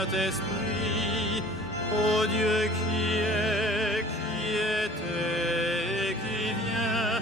Saint-Esprit, ô Dieu qui est, qui était et qui vient,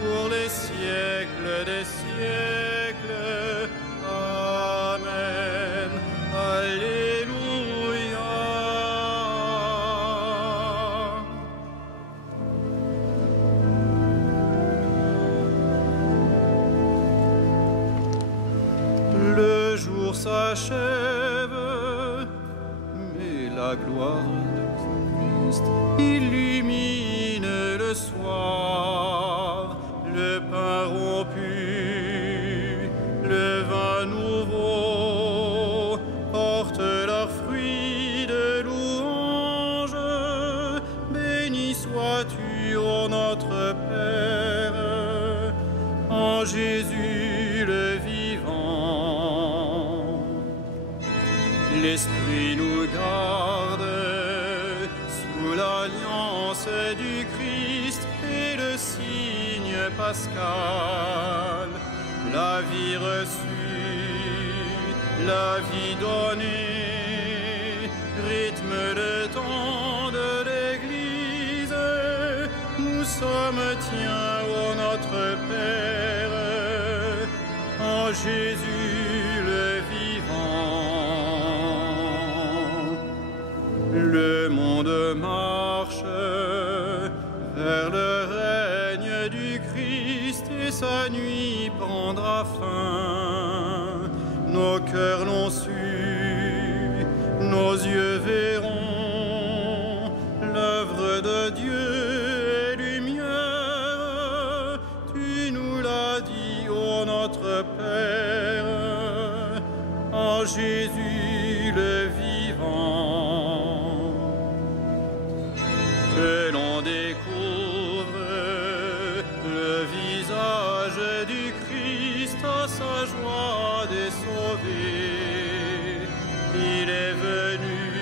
pour les siècles des siècles. Amen. Alléluia. Le jour s'achève, mais la gloire de Christ illumine le soir. Le pain rompu, le vin nouveau portent leurs fruits de louange. Béni sois-tu, ô notre Père, en Jésus le vivant. L'Esprit nous garde sous l'alliance du Christ et le signe pascal. La vie reçue, la vie donnée, rythme le temps de l'Église. Nous sommes tiens, ô notre Père, en Jésus le vivant. Le monde marche vers le règne du Christ et sa nuit prendra fin. Nos cœurs l'ont su, nos yeux verront l'œuvre de Dieu et lumière. Tu nous l'as dit, ô notre Père, en Jésus le vivant. Que l'on découvre le visage du Christ à sa joie des sauvés. Il est venu,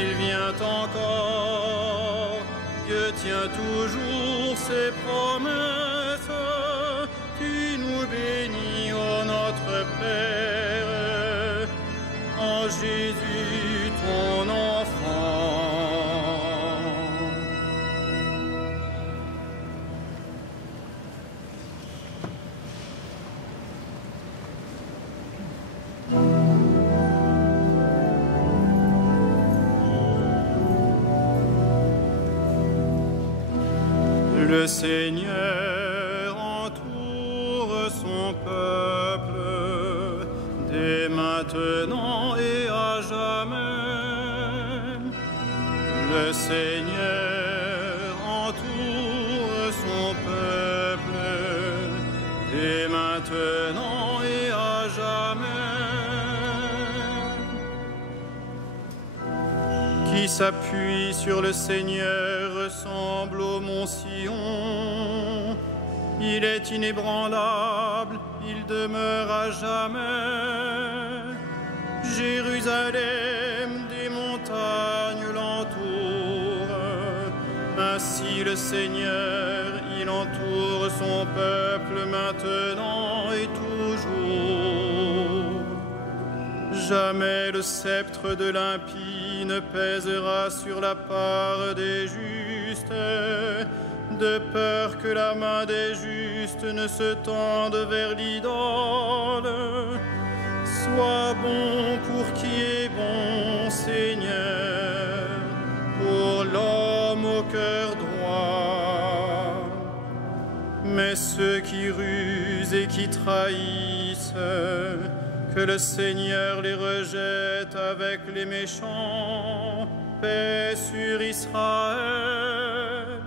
il vient encore, Dieu tient toujours ses promesses. Tu nous bénis, ô notre Père, en Jésus ton enfant. Le Seigneur entoure son peuple dès maintenant et à jamais. Le Seigneur entoure son peuple dès maintenant et à jamais. Qui s'appuie sur le Seigneur ressemble au mont Sion. Il est inébranlable, il demeure à jamais. Jérusalem, des montagnes l'entourent. Ainsi le Seigneur, il entoure son peuple maintenant et toujours. Jamais le sceptre de l'impie ne pèsera sur la part des justes, de peur que la main des justes ne se tende vers l'idole. Sois bon pour qui est bon, Seigneur, pour l'homme au cœur droit. Mais ceux qui rusent et qui trahissent, que le Seigneur les rejette avec les méchants. Paix sur Israël.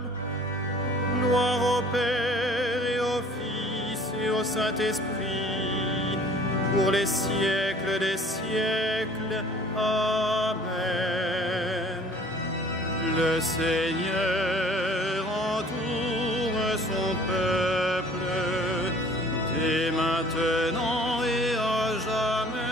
Gloire au Père et au Fils et au Saint-Esprit, pour les siècles des siècles. Amen. Le Seigneur entoure son peuple dès maintenant et à jamais.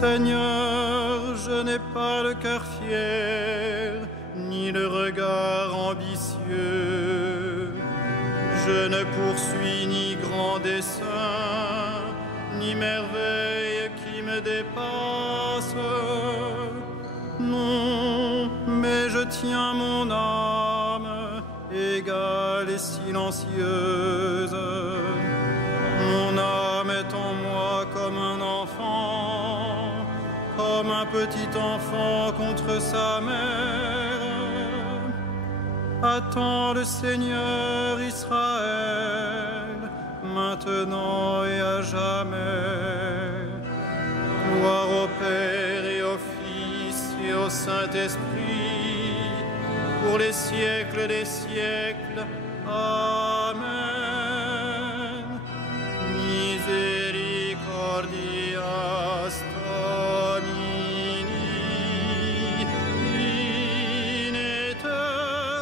Seigneur, je n'ai pas le cœur fier, ni le regard ambitieux. Je ne poursuis ni grand dessein, ni merveille qui me dépasse. Non, mais je tiens mon âme, égale et silencieuse. Mon âme est en moi comme un enfant, comme un petit enfant contre sa mère. Attends le Seigneur Israël, maintenant et à jamais. Gloire au Père et au Fils et au Saint-Esprit, pour les siècles des siècles. Amen. Misericordias Domini in aeternum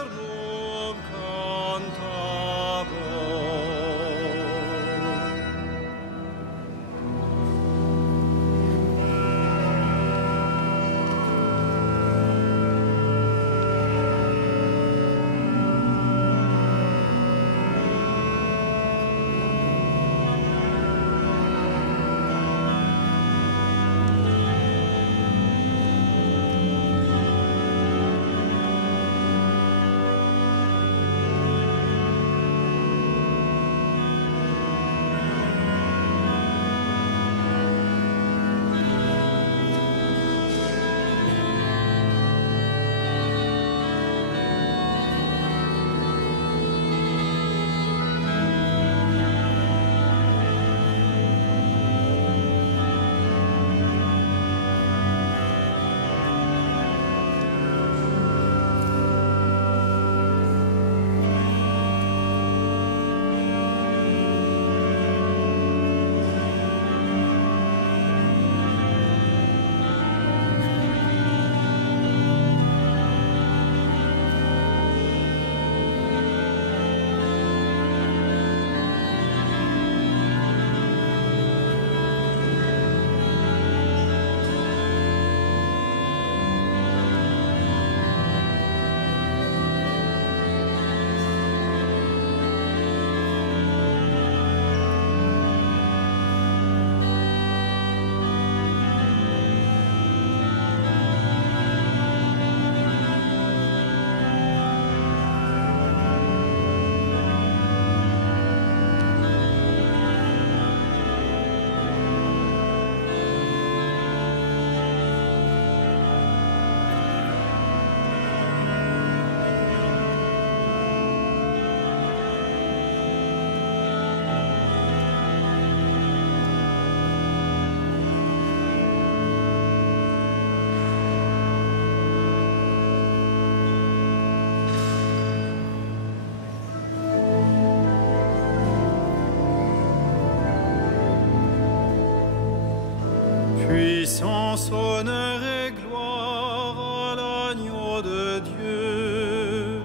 Puissance, honneur et gloire à l'agneau de Dieu.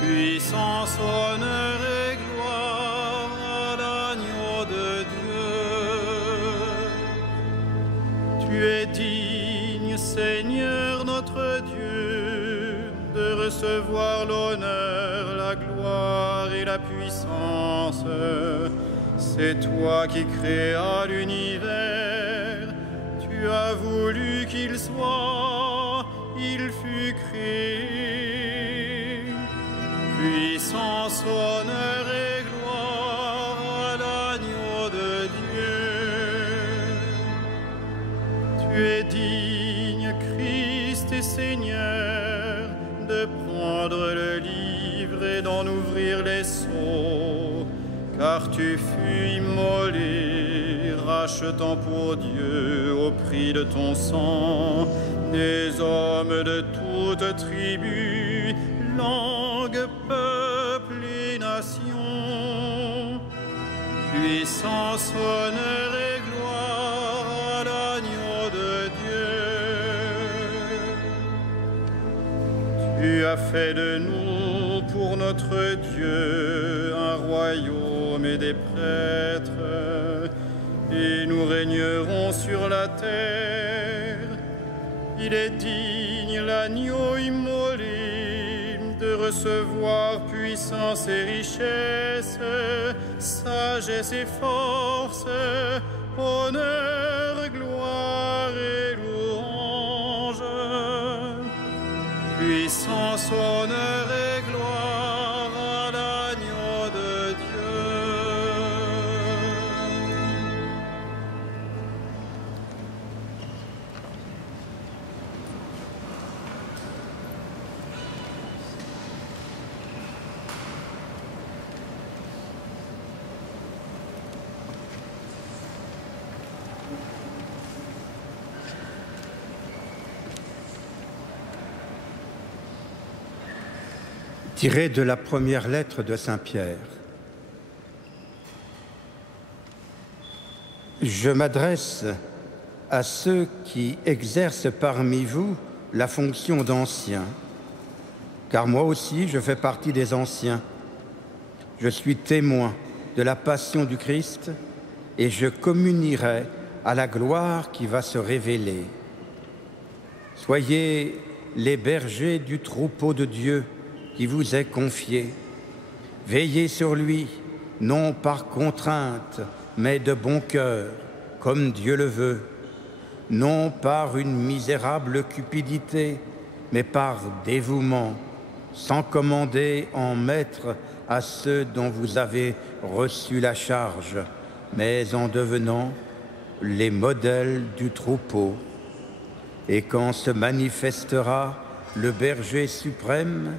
Puissance, honneur et gloire à l'agneau de Dieu. Tu es digne, Seigneur notre Dieu, de recevoir l'honneur, la gloire et la puissance. C'est toi qui créas l'univers. Tu as voulu qu'il soit, il fut créé. Puissance, honneur et gloire à l'agneau de Dieu. Tu es digne, Christ et Seigneur, de prendre le livre et d'en ouvrir les sceaux, car tu fus immolé, rachetant pour Dieu au prix de ton sang des hommes de toutes tribus, langues, peuples et nations. Puissance, honneur et gloire à l'agneau de Dieu. Tu as fait de nous pour notre Dieu un royaume et des prêtres. et nous régnerons sur la terre. Il est digne, l'agneau immolé, de recevoir puissance et richesse, sagesse et force, honneur, gloire et louange. Puissance, honneur et gloire à l'agneau de Dieu. Tiré de la première lettre de Saint Pierre. Je m'adresse à ceux qui exercent parmi vous la fonction d'anciens, car moi aussi je fais partie des anciens. Je suis témoin de la passion du Christ et je communierai à la gloire qui va se révéler. Soyez les bergers du troupeau de Dieu qui vous est confié. Veillez sur lui, non par contrainte, mais de bon cœur, comme Dieu le veut, non par une misérable cupidité, mais par dévouement, sans commander en maître à ceux dont vous avez reçu la charge, mais en devenant les modèles du troupeau. Et quand se manifestera le berger suprême,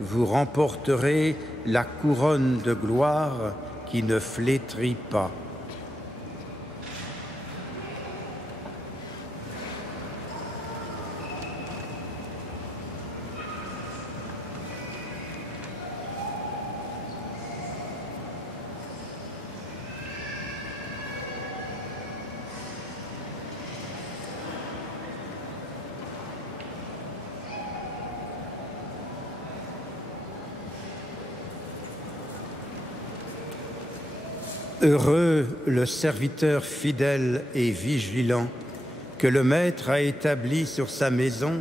vous remporterez la couronne de gloire qui ne flétrit pas. Heureux le serviteur fidèle et vigilant que le Maître a établi sur sa maison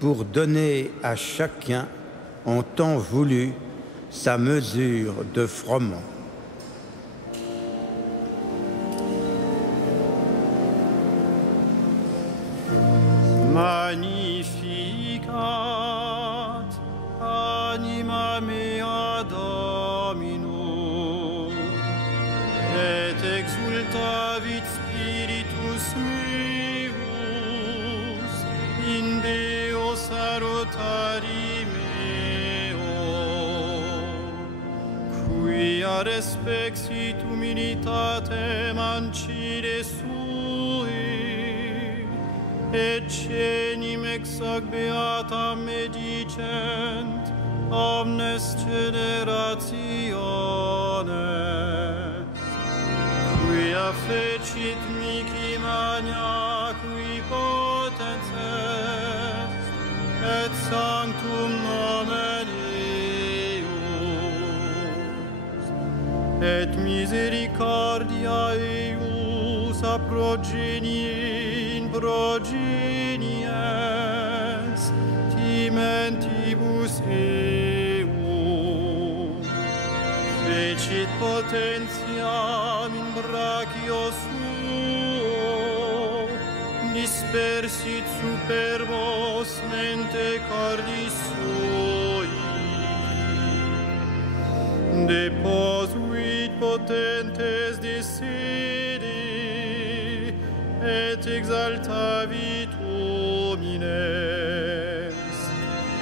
pour donner à chacun, en temps voulu, sa mesure de froment. Magnificat anima mea Dominum, et exultavit spiritus meus in Deo salutari meo, quia respexit humilitatem ancide sui, et cenim ex hoc beatam medicent omnes generationes, quia fecit mihi magna qui potens est, et sanctum nomen eius, et misericordia eius a progenie in progenies timentibus eius, fecit potentiam in brachio suo, dispersit superbos mente cordis sui, deposuit potentes de sede, et exaltavit homines,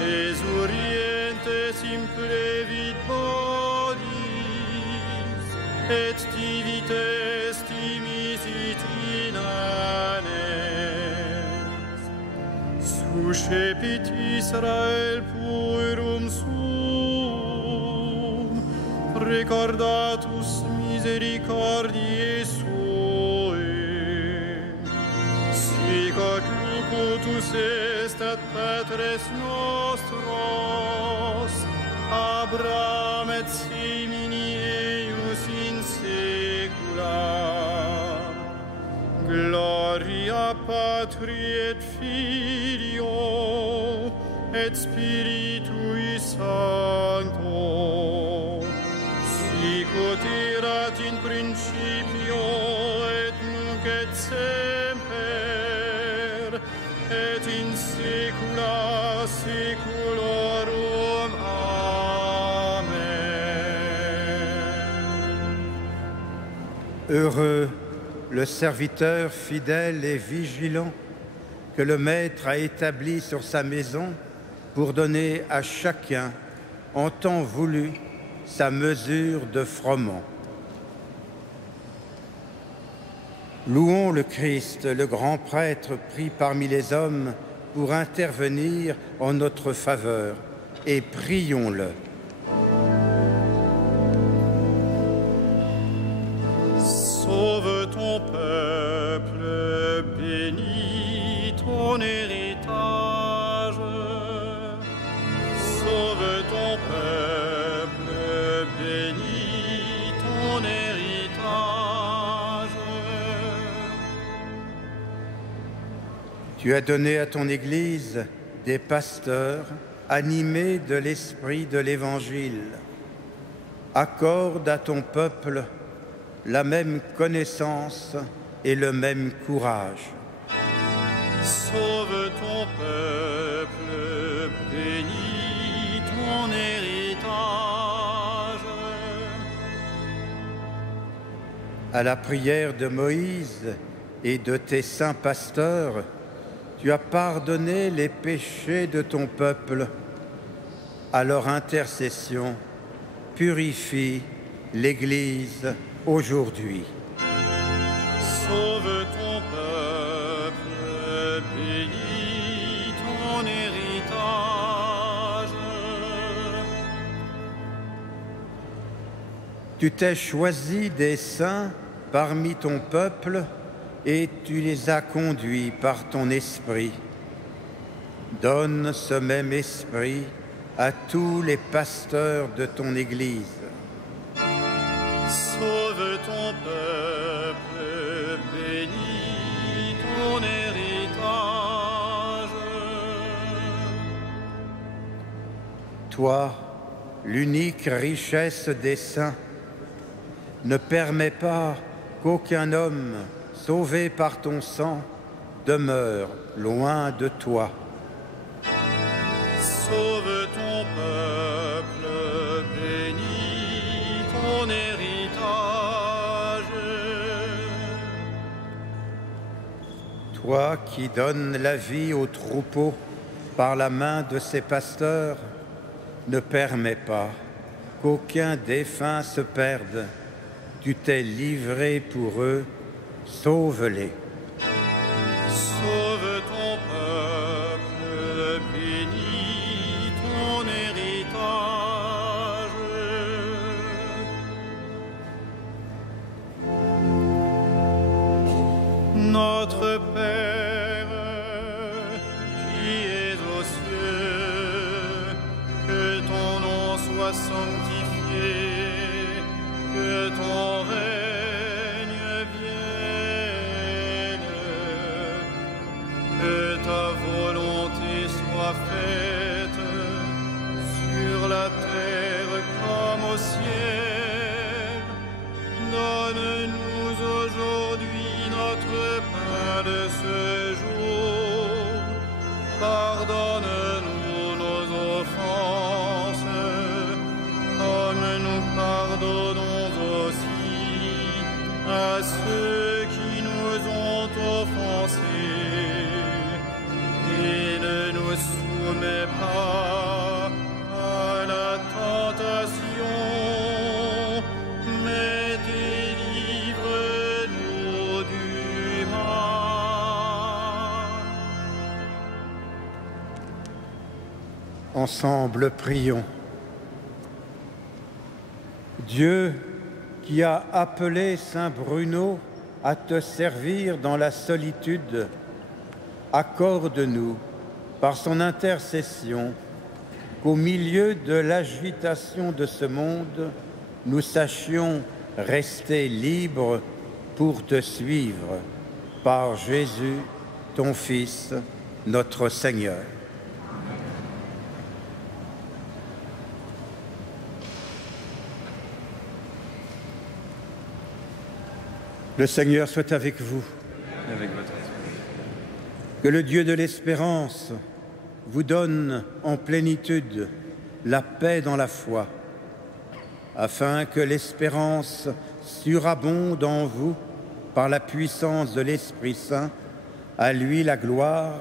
esurientes implevit bodis, et tivites timisit inanes. Suscepit Israel puerum sum, recordatus misericordiae suae, sic hoc locutus est ad patres nostros, Abraham et semini eius in saecula, Patri et Filio et Spiritui Sancto, sic ut erat in principio et nunc et semper et in saecula saeculorum. Amen. Heureux le serviteur fidèle et vigilant que le Maître a établi sur sa maison pour donner à chacun, en temps voulu, sa mesure de froment. Louons le Christ, le grand prêtre pris parmi les hommes pour intervenir en notre faveur, et prions-le. Sauve ton peuple, bénis ton héritage. Sauve ton peuple, bénis ton héritage. Tu as donné à ton Église des pasteurs animés de l'esprit de l'Évangile. Accorde à ton peuple la même connaissance et le même courage. Sauve ton peuple, bénis ton héritage. À la prière de Moïse et de tes saints pasteurs, tu as pardonné les péchés de ton peuple. À leur intercession, purifie l'Église aujourd'hui. Sauve ton peuple, bénis ton héritage. Tu t'es choisi des saints parmi ton peuple et tu les as conduits par ton esprit. Donne ce même esprit à tous les pasteurs de ton Église. Sauve ton peuple, bénis ton héritage. Toi, l'unique richesse des saints, ne permets pas qu'aucun homme sauvé par ton sang demeure loin de toi. Sauve ton peuple, bénis ton héritage. Toi qui donnes la vie aux troupeaux par la main de ses pasteurs, ne permets pas qu'aucun défunt se perde. Tu t'es livré pour eux, sauve-les. Sauve ton peuple, bénis ton héritage. Notre Père, qui es aux cieux, que ton nom soit sanctifié, que ton règne vienne, que ta volonté soit faite sur la terre comme au ciel. Donne-nous aujourd'hui notre pain de ce jour. Pardonne-nous nos offenses, comme nous pardonnons aussi à ceux qui nous ont offensés. Et ne nous soumets pas à la tentation, mais délivre-nous du mal. Ensemble, prions. Dieu, qui a appelé saint Bruno à te servir dans la solitude, accorde-nous, par son intercession, qu'au milieu de l'agitation de ce monde, nous sachions rester libres pour te suivre. Par Jésus, ton Fils, notre Seigneur. Le Seigneur soit avec vous. Avec votre esprit. Que le Dieu de l'espérance vous donne en plénitude la paix dans la foi, afin que l'espérance surabonde en vous par la puissance de l'Esprit Saint, à lui la gloire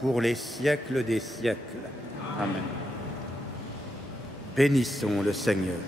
pour les siècles des siècles. Amen. Bénissons le Seigneur.